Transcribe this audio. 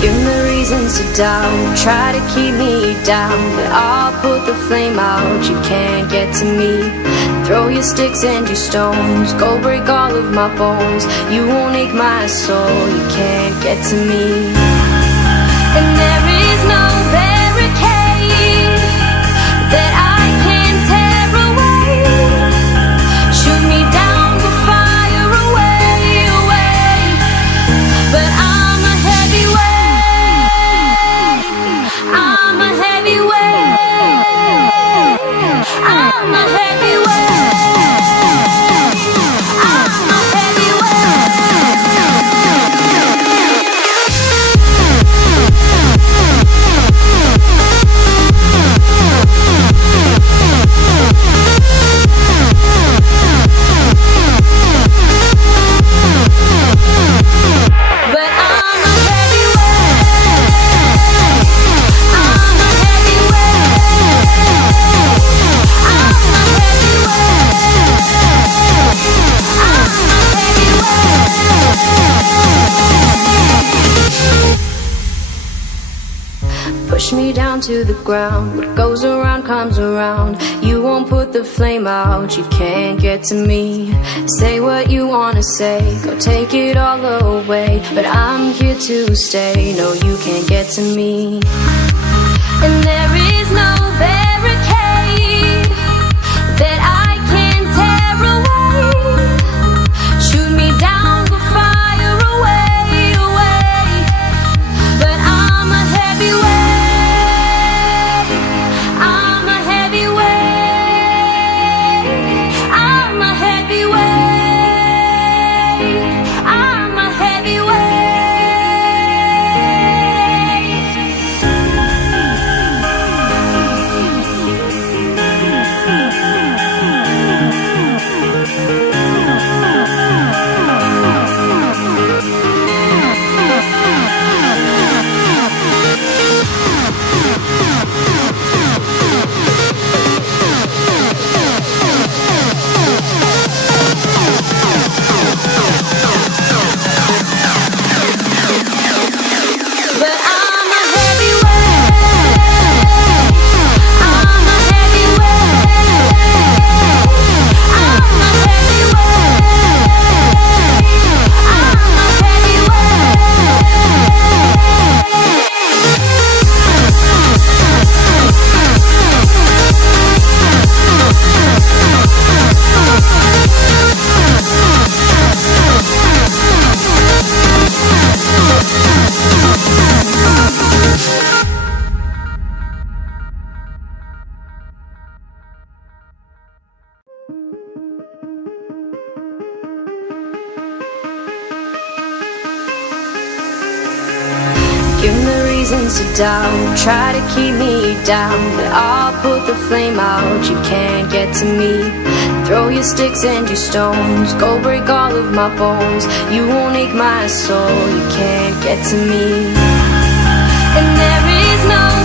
Give me reasons to doubt, try to keep me down, but I'll put the flame out, you can't get to me. Throw your sticks and your stones, go break all of my bones, you won't ache my soul, you can't get to me. And there is no barricade that I can tear away. Shoot me down, but fire away, away. But I'm a heavyweight, I'm a heavyweight, I'm a heavyweight, I'm a push me down to the ground, what goes around comes around. You won't put the flame out, you can't get to me. Say what you wanna say, go take it all away, but I'm here to stay, no you can't get to me. And there is no barricade that I can tear away. Shoot me down, but fire away, away. But I'm a heavyweight, I'm a heavyweight, I'm a heavyweight, I'm a heavyweight. But I'm a heavyweight, I'm a heavyweight, I'm a heavyweight, I'm a Give me reasons to doubt, try to keep me down, but I'll put the flame out, you can't get to me. Throw your sticks and your stones, go break all of my bones, you won't ache my soul, you can't get to me. And there is no